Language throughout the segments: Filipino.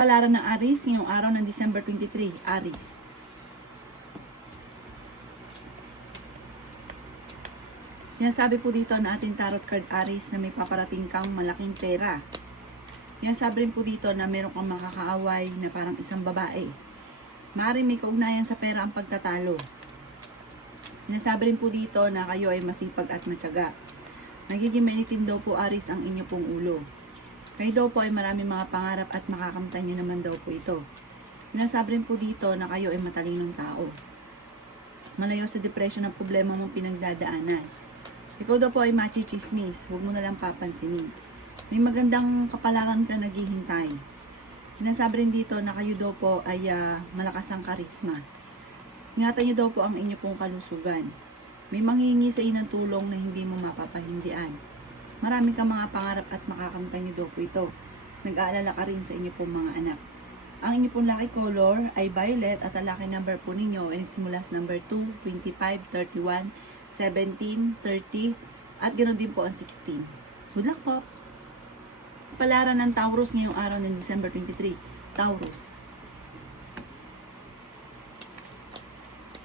Palaran ng Aries ngayong araw ng December 23, Aries. Sinasabi po dito na ating tarot card Aries na may paparating kang malaking pera. Sinasabi rin po dito na meron kang makakaaway na parang isang babae. Maaaring may kaugnayan sa pera ang pagtatalo. Sinasabi rin po dito na kayo ay masipag at matyaga. Nagiging mainitin daw po Aries ang inyo pong ulo. Kayo daw po ay maraming mga pangarap at makakamtan nyo naman daw po ito. Sinasabi rin po dito na kayo ay matalinong tao. Malayo sa depression ang problema mong pinagdadaanan. Ikaw daw po ay machichismis, huwag mo na lang papansinin. May magandang kapalaran ka naghihintay. Sinasabi rin dito na kayo daw po ay malakas ang karisma. Ingatan nyo daw po ang inyo pong kalusugan. May manghihingi sa inyo ng tulong na hindi mo mapapahindian. Marami kang mga pangarap at makakamtan nyo daw po ito. Nag-aalala ka rin sa inyo pong mga anak. Ang inyo pong lucky color ay violet at ang lucky number po ninyo ay simula sa number 2, 25, 31, 17, 30 at ganoon din po ang 16. Good luck po! Palaran ng Taurus ngayong araw ng December 23. Taurus.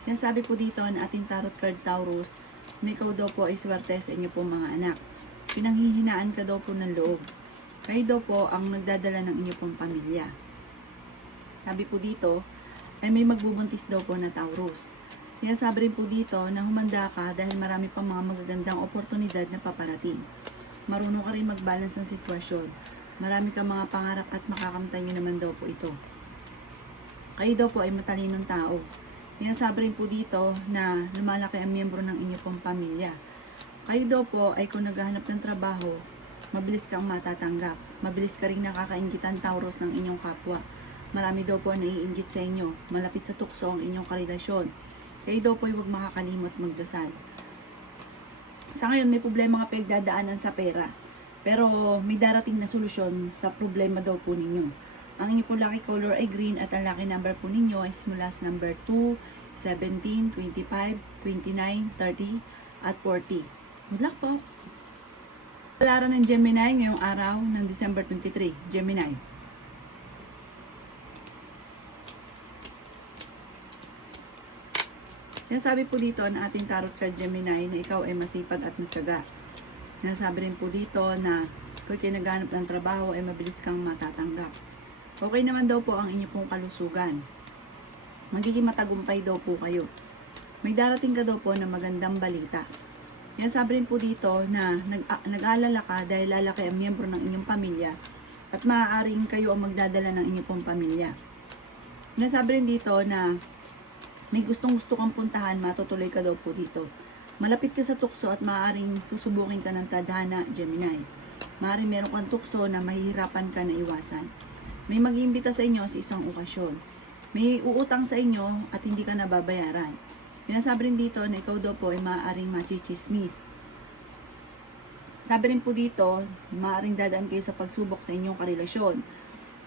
Sabi po dito na ating tarot card Taurus na ikaw daw po ay swerte sa inyo pong mga anak. Pinanghihinaan ka daw po ng loob. Kayo daw po ang nagdadala ng inyo pong pamilya. Sabi po dito ay may magbubuntis daw po na Taurus. Sinasabi rin po dito na humanda ka dahil marami pang mga magagandang oportunidad na paparating. Marunong ka rin mag-balance ng sitwasyon. Marami kang mga pangarap at makakamtan nyo naman daw po ito. Kayo daw po ay matalinong tao. Sinasabi rin po dito na lumalaki ang miyembro ng inyong pong pamilya. Kayo daw po ay kung naghahanap ng trabaho, mabilis kang matatanggap. Mabilis ka rin nakakainggitan Taurus ng inyong kapwa. Marami daw po ang naiinggit sa inyo. Malapit sa tukso ang inyong karelasyon. Kayo daw po ay huwag makakalimot magdasal. Sa ngayon may problema ka pagdadaanan sa pera. Pero may darating na solusyon sa problema daw po ninyo. Ang inyo po lucky color ay green at ang lucky number po ninyo ay simula sa number 2, 17, 25, 29, 30 at 40. Good luck po! Palaran ng Gemini ngayong araw ng December 23. Gemini. Sabi po dito na ating tarot card Gemini na ikaw ay masipag at matyaga. Sabi rin po dito na kung naghahanap ng trabaho ay mabilis kang matatanggap. Okay naman daw po ang inyo pong kalusugan. Magiging matagumpay daw po kayo. May darating ka daw po na magandang balita. Sabi rin po dito na nag-aalala ka dahil lalaki ang miyembro ng inyong pamilya at maaaring kayo ang magdadala ng inyong pong pamilya. Sabi rin dito na may gustong-gusto kang puntahan, matutuloy ka daw po dito. Malapit ka sa tukso at maaaring susubukin ka ng tadhana, Gemini. Maaaring meron kang tukso na mahihirapan ka na iwasan. May mag-iimbita sa inyo sa isang okasyon. May uutang sa inyo at hindi ka nababayaran. Sinasabi rin dito na ikaw daw po ay maaaring machichismis. Sabi rin po dito, maaaring dadaan kayo sa pagsubok sa inyong karelasyon.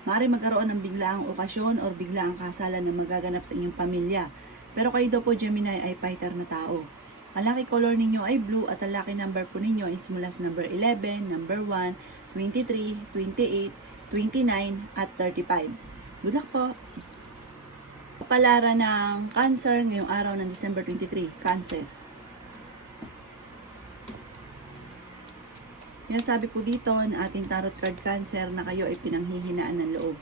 Maaaring magkaroon ng biglaang okasyon o biglaang kasalan na magaganap sa inyong pamilya. Pero kayo daw po Gemini ay fighter na tao. Ang lucky color ninyo ay blue at ang lucky number po ninyo ay simula sa number 11, number 1, 23, 28, 29 at 35. Good luck po! Palaran ng Cancer ngayong araw ng December 23. Cancer. Sabi po dito na ating tarot card Cancer na kayo ay pinanghihinaan ng loob.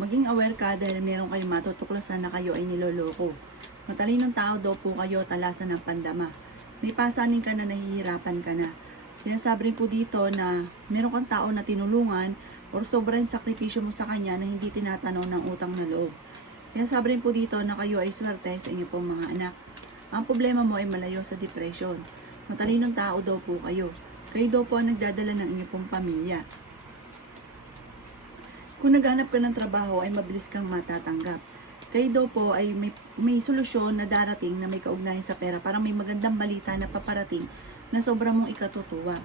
Maging aware ka dahil meron kayong matutuklasan na kayo ay niloloko. Matalinong tao daw po kayo, talasan ng pandama. May pasanin ka na, nahihirapan ka na. Sinasabi rin po dito na meron kang tao na tinulungan o sobrang sakripisyo mo sa kanya na hindi tinatanaw ng utang na loob. Sinasabi rin po dito na kayo ay swerte sa inyo pong mga anak. Ang problema mo ay malayo sa depression. Matalinong tao daw po kayo. Kayo daw po ang nagdadala ng inyong pong pamilya. Kung naghanap ka ng trabaho ay mabilis kang matatanggap. Kayo daw po ay may solusyon na darating na may kaugnayan sa pera. Parang may magandang balita na paparating na sobrang mong ikatutuwa.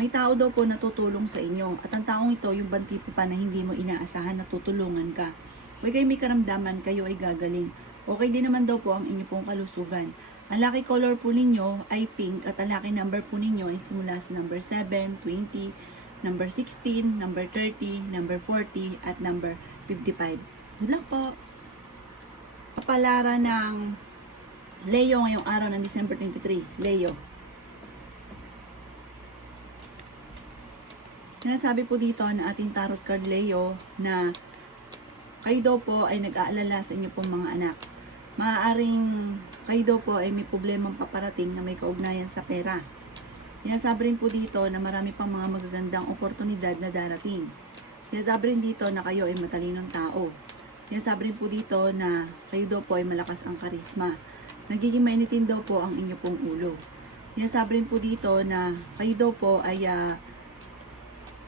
May tao daw po na tutulong sa inyo. At ang taong ito, yung bang tipo pa na hindi mo inaasahan na tutulungan ka. Huwag kayo may karamdaman, kayo ay gagaling. Okay din naman daw po ang inyo pong kalusugan. Ang lucky color po ninyo ay pink at ang lucky number po ninyo ay simula sa number 7, 20, number 16, number 30, number 40 at number 55. Good luck po. Kapalaran ng Leo ngayong araw ng December 23. Leo. Sinasabi po dito na ating tarot card Leo na kayo daw po ay nag-aalala sa inyo pong mga anak. Maaaring kayo daw po ay may problemang paparating na may kaugnayan sa pera. Sinasabi rin po dito na marami pang mga magagandang oportunidad na darating. Sinasabi rin dito na kayo ay matalinong tao. Sinasabi rin po dito na kayo daw po ay malakas ang karisma. Nagiging mainitin daw po ang inyo pong ulo. Sinasabi rin po dito na kayo daw po ay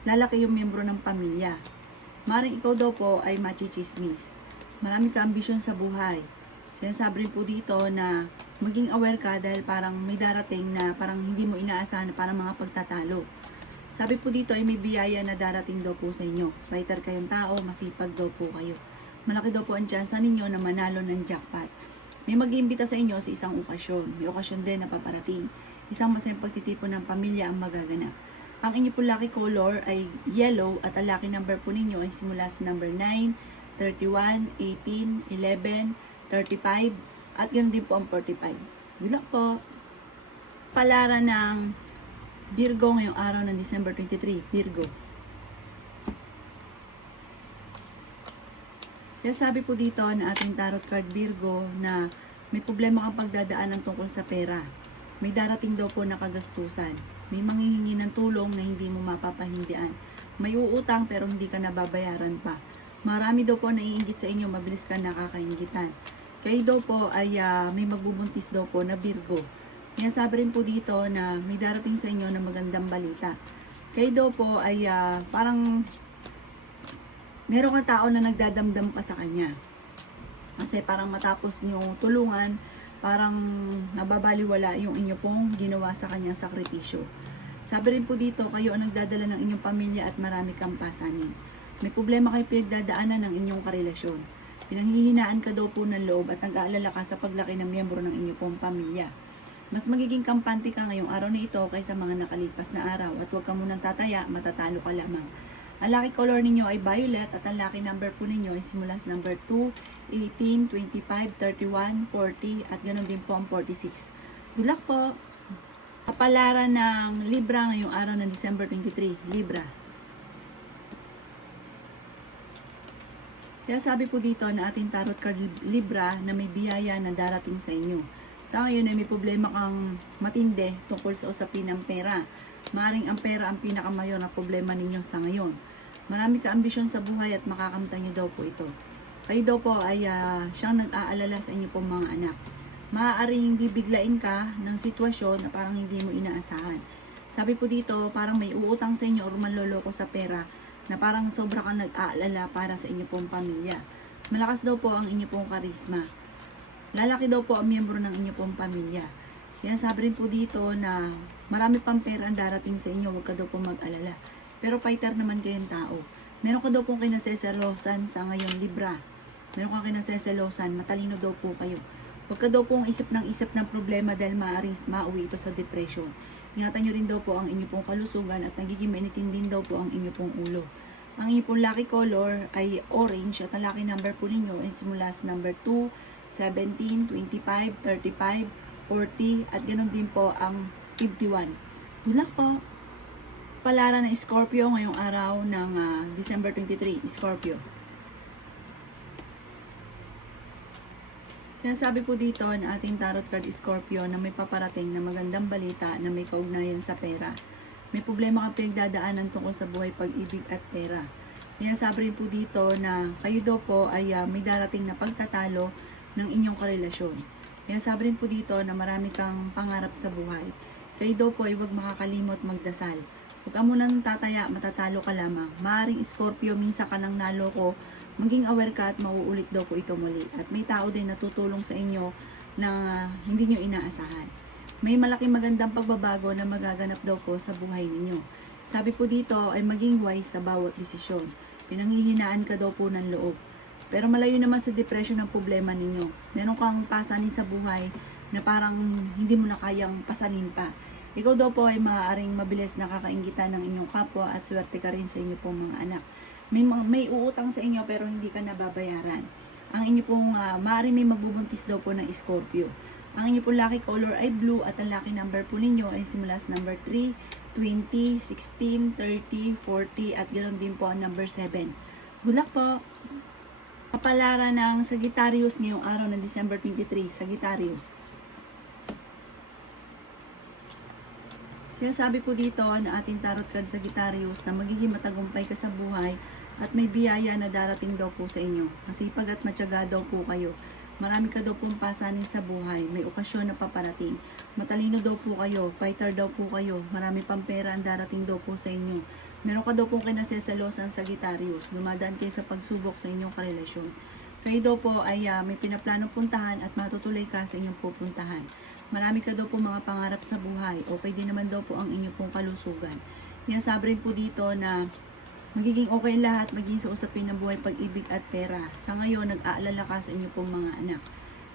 lalaki yung miyembro ng pamilya. Maring ikaw daw po ay machichismis. Marami ka ambisyon sa buhay. Sinasabi rin po dito na maging aware ka dahil parang may darating na parang hindi mo inaasahan na parang mga pagtatalo. Sabi po dito ay may biyaya na darating daw po sa inyo. Fighter kayong tao, masipag daw po kayo. Malaki daw po ang tsansa ninyo na manalo ng jackpot. May mag-iimbita sa inyo sa isang okasyon. May okasyon din na paparating. Isang masayang pagtitipon ng pamilya ang magaganap. Ang inyo po lucky color ay yellow at ang lucky number po ninyo ay simula sa number 9, 31, 18, 11, 35 at ganoon din po ang 45. Good luck po! Palaran ng Virgo ngayong araw ng December 23. Virgo. Sinasabi po dito na ating tarot card Virgo na may problema kang pagdadaanan tungkol sa pera. May darating daw po na kagastusan. May manghihingi ng tulong na hindi mo mapapahindian. May uutang pero hindi ka nababayaran pa. Marami daw po naiinggit sa inyo, mabilis ka nakakainggitan. Kayo daw po ay may magbubuntis daw po na Virgo. Sinasabi rin po dito na may darating sa inyo na magandang balita. Kayo daw po ay parang meron kang tao na nagdadamdam pa sa kanya. Kasi parang matapos nyo tulungan, parang nababaliwala yung inyo pong ginawa sa kanyang sakripisyo. Sabi rin po dito, kayo ang nagdadala ng inyong pamilya at marami kang pasanin. May problema kayo pinagdadaanan ng inyong karelasyon. Pinanghihinaan ka daw po ng loob at nag-aalala ka sa paglaki ng miyembro ng inyong pong pamilya. Mas magiging kampante ka ngayong araw na ito kaysa mga nakalipas na araw at huwag ka munang tataya, matatalo ka lamang. Ang lucky color ninyo ay violet at ang lucky number po ninyo ay simula sa number 2, 18, 25, 31, 40 at ganoon din po ang 46. Good luck po! Kapalaran ng Libra ngayong araw ng December 23. Libra. Kaya sabi po dito na ating tarot card Libra na may biyaya na darating sa inyo. Sa ngayon ay may problema kang matindi tungkol sa usapin ng pera. Maring ang pera ang pinakamayor na problema ninyo sa ngayon. Marami ka ambisyon sa buhay at makakamtan niyo daw po ito. Kayo daw po ay siyang nag-aalala sa inyo pong mga anak. Maaaring bibiglain ka ng sitwasyon na parang hindi mo inaasahan. Sabi po dito, parang may uutang sa inyo o manloloko sa pera na parang sobra kang nag-aalala para sa inyo pong pamilya. Malakas daw po ang inyo pong karisma. Lalaki daw po ang miyembro ng inyo pong pamilya. Yan sabi rin po dito na marami pang pera ang darating sa inyo, huwag ka daw po mag-alala. Pero fighter naman kayong tao. Meron ka daw pong kinaseselosan sa ngayong Libra. Meron kang kinaseselosan, matalino daw po kayo. Huwag ka daw pong isip ng problema dahil maaaring mauwi ito sa depression. Ingatan nyo rin daw po ang inyo pong kalusugan at nagiging mainitin din daw po ang inyo pong ulo. Ang inyo pong lucky color ay orange at ang lucky number po ninyo ay simula sa number 2, 17, 25, 35, 40 at ganoon din po ang 51. Good luck po! Palaran ng Scorpio ngayong araw ng December 23, Scorpio. Sinasabi po dito na ating tarot card Scorpio na may paparating na magandang balita na may kaugnayan sa pera. May problema kang pinagdadaanan tungkol sa buhay, pag-ibig at pera. Sinasabi rin po dito na kayo daw po ay may darating na pagtatalo ng inyong karelasyon. Sinasabi rin po dito na marami kang pangarap sa buhay. Kayo daw po ay huwag makakalimot magdasal. Huwag ka munang tataya, matatalo ka lamang. Maaring Scorpio, minsan ka nang naloko, maging aware ka at mauulit daw po ito muli. At may tao din na tutulong sa inyo na hindi nyo inaasahan. May malaking magandang pagbabago na magaganap daw po sa buhay ninyo. Sabi po dito ay maging wise sa bawat desisyon. Pinanghihinaan ka daw po ng loob. Pero malayo naman sa depression ang problema ninyo. Meron kang pasanin sa buhay na parang hindi mo na kayang pasanin pa. Ikaw daw po ay maaaring mabilis nakakainggitan ng inyong kapwa at swerte ka rin sa inyo pong mga anak. may uutang sa inyo pero hindi ka nababayaran. Ang inyo pong, maaari may magbubuntis daw po ng Scorpio. Ang inyo pong lucky color ay blue at ang lucky number po ninyo ay simula sa number 3, 20, 16, 30, 40 at ganoon din po ang number 7. Good luck po! Kapalaran ng Sagittarius ngayong araw ng December 23, Sagittarius. Kaya sabi po dito na ating tarot card Sagittarius na magiging matagumpay ka sa buhay at may biyaya na darating daw po sa inyo. Masipag at matyaga daw po kayo. Marami ka daw pong pasanin sa buhay. May okasyon na paparating. Matalino daw po kayo. Fighter daw po kayo. Marami pang pera ang darating daw po sa inyo. Meron ka daw pong kinasesalosan Sagittarius. Dumadaan kayo sa pagsubok sa inyong karelasyon. Kayo daw po ay may pinaplanong puntahan at matutuloy ka sa inyong pupuntahan. Marami ka daw po mga pangarap sa buhay. Okay din naman daw po ang inyong pong kalusugan. Sinasabi rin po dito na magiging okay lahat, maging sa usapin ng buhay, pag-ibig at pera. Sa ngayon, nag-aalala ka sa inyo pong mga anak.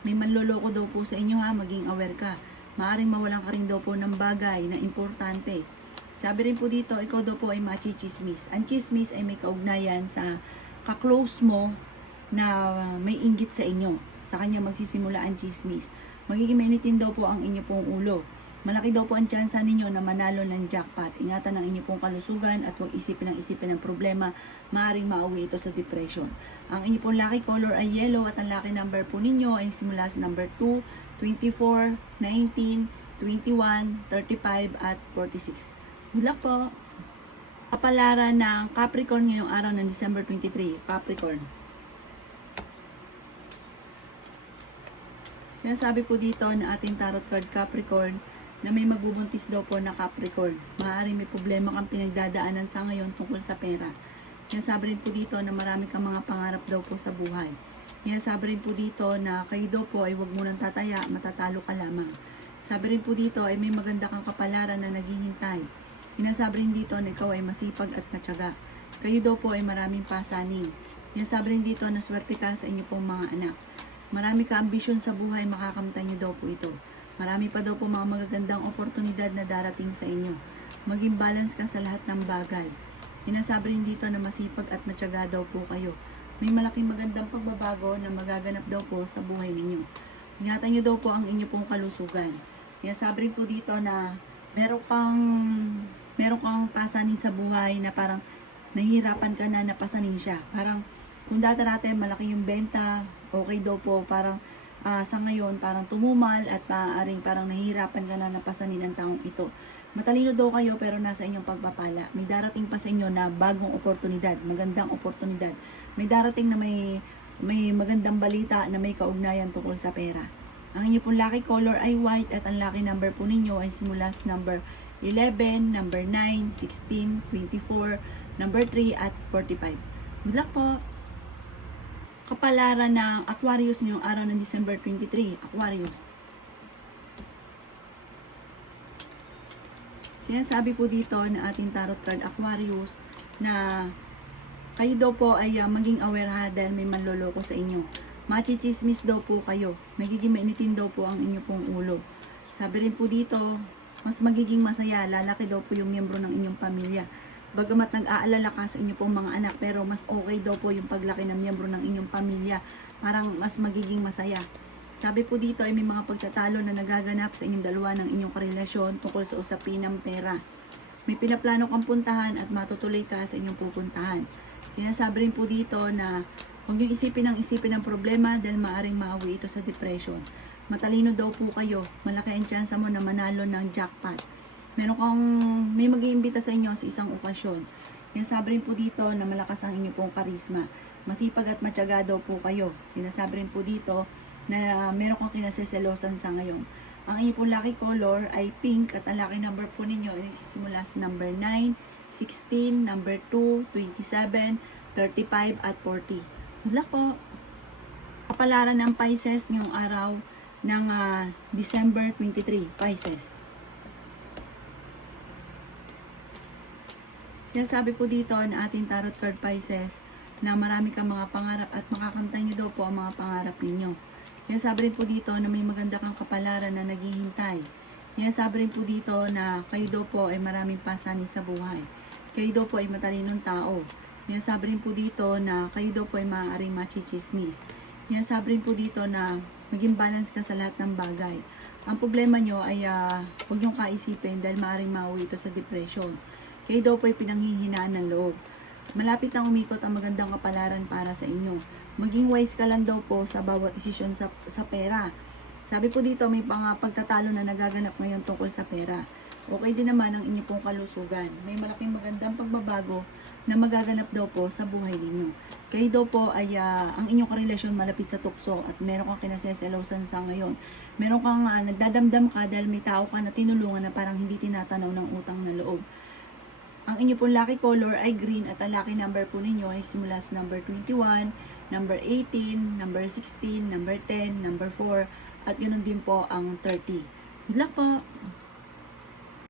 May manloloko daw po sa inyo ha, maging aware ka. Maaring mawalan ka rin daw po ng bagay na importante. Sabi rin po dito, ikaw daw po ay machichismis. Ang chismis ay may kaugnayan sa kaklose mo na may inggit sa inyo. Sa kanya magsisimula ang chismis. Magiging mainitin daw po ang inyo pong ulo. Malaki daw po ang tsansa ninyo na manalo ng jackpot. Ingatan ang inyo pong kalusugan at huwag isipin ng problema. Maaring mauwi ito sa depression. Ang inyo pong lucky color ay yellow at ang lucky number po ninyo ay simula sa number 2, 24, 19, 21, 35 at 46. Good luck po! Kapalaran ng Capricorn ngayong araw ng December 23. Capricorn. Sinasabi po dito na ating tarot card Capricorn na may magbubuntis daw po na Capricorn. Maaari may problema kang pinagdadaanan sa ngayon tungkol sa pera. Sinasabi rin po dito na marami kang mga pangarap daw po sa buhay. Sinasabi rin po dito na kayo daw po ay huwag munang tataya, matatalo ka lamang. Sabi rin po dito ay may maganda kang kapalaran na naghihintay. Sinasabi rin dito na ikaw ay masipag at matyaga. Kayo daw po ay maraming pasaning. Sinasabi rin dito na swerte ka sa inyo pong mga anak. Marami ka ambisyon sa buhay, makakamtan nyo daw po ito. Marami pa daw po mga magagandang oportunidad na darating sa inyo. Maging balance ka sa lahat ng bagay. Sinasabi rin dito na masipag at matyaga daw po kayo. May malaking magandang pagbabago na magaganap daw po sa buhay ninyo. Ingatan nyo daw po ang inyo pong kalusugan. Sinasabi rin po dito na meron kang pasanin sa buhay na parang nahihirapan ka na napasanin siya. Parang kung dati malaki yung benta, okay daw po, parang sa ngayon parang tumumal at maaaring parang nahihirapan ka na napasanin ang taong ito. Matalino daw kayo pero nasa inyong pagpapala. May darating pa sa inyo na bagong oportunidad, magandang oportunidad. May darating na may magandang balita na may kaugnayan tungkol sa pera. Ang inyo pong lucky color ay white at ang lucky number po ninyo ay simula sa number 11, number 9, 16, 24, number 3 at 45. Good luck po! Kapalaran ng Aquarius ngayong araw ng December 23. Aquarius. Sinasabi po dito na ating tarot card Aquarius na kayo daw po ay maging aware ha dahil may manloloko sa inyo. Machichismis daw po kayo. Magiging mainitin daw po ang inyo pong ulo. Sabi rin po dito, mas magiging masaya, lalaki daw po yung miyembro ng inyong pamilya. Bagamat nag-aalala ka sa inyo pong mga anak, pero mas okay daw po yung paglaki ng miyembro ng inyong pamilya. Parang mas magiging masaya. Sabi po dito ay may mga pagtatalo na nagaganap sa inyong dalawa ng inyong karelasyon tungkol sa usapin ng pera. May pinaplano kang puntahan at matutuloy ka sa inyong pupuntahan. Sinasabi rin po dito na huwag yung isipin ng problema dahil maaring maawi ito sa depression. Matalino daw po kayo. Malaki ang tsansa mo na manalo ng jackpot. May mag-iimbita sa inyo sa isang okasyon. Sinasabi rin po dito na malakas ang inyo pong karisma. Masipag at matyaga daw po kayo. Sinasabi rin po dito na meron kang kinaseselosan sa ngayon. Ang inyo pong lucky color ay pink at ang lucky number po ninyo ay nagsisimula sa number 9, 16, number 2, 27, 35 at 40. Good luck po! Kapalaran ng Pisces ngayong araw ng December 23. Pisces. Sinasabi po dito na ating tarot card Pisces na marami kang mga pangarap at makakamtan nyo daw po ang mga pangarap ninyo. Sinasabi rin po dito na may maganda kang kapalaran na naghihintay. Sinasabi rin po dito na kayo daw po ay maraming pasanin sa buhay. Kayo daw po ay matalinong tao. Sinasabi rin po dito na kayo daw po ay maaaring machichismis. Sinasabi rin po dito na maging balance ka sa lahat ng bagay. Ang problema nyo ay huwag nyong kaisipin dahil maaaring mauwi ito sa depression. Kayo daw po ay pinanghihinaan ng loob. Malapit na umikot ang magandang kapalaran para sa inyo. Maging wise ka lang daw po sa bawat desisyon sa pera. Sabi po dito may pagtatalo na nagaganap ngayon tungkol sa pera. Okay din naman ang inyong pong kalusugan. May malaking magandang pagbabago na magaganap daw po sa buhay ninyo. Kayo daw po ay ang inyong karelasyon malapit sa tukso at meron kang kinaseselosan sa ngayon. Meron kang nagdadamdam ka dahil may tao ka na tinulungan na parang hindi tinatanaw ng utang na loob. Ang inyo pong lucky color ay green at ang lucky number po ninyo ay simula sa number 21, number 18, number 16, number 10, number 4 at ganoon din po ang 30. Good luck po!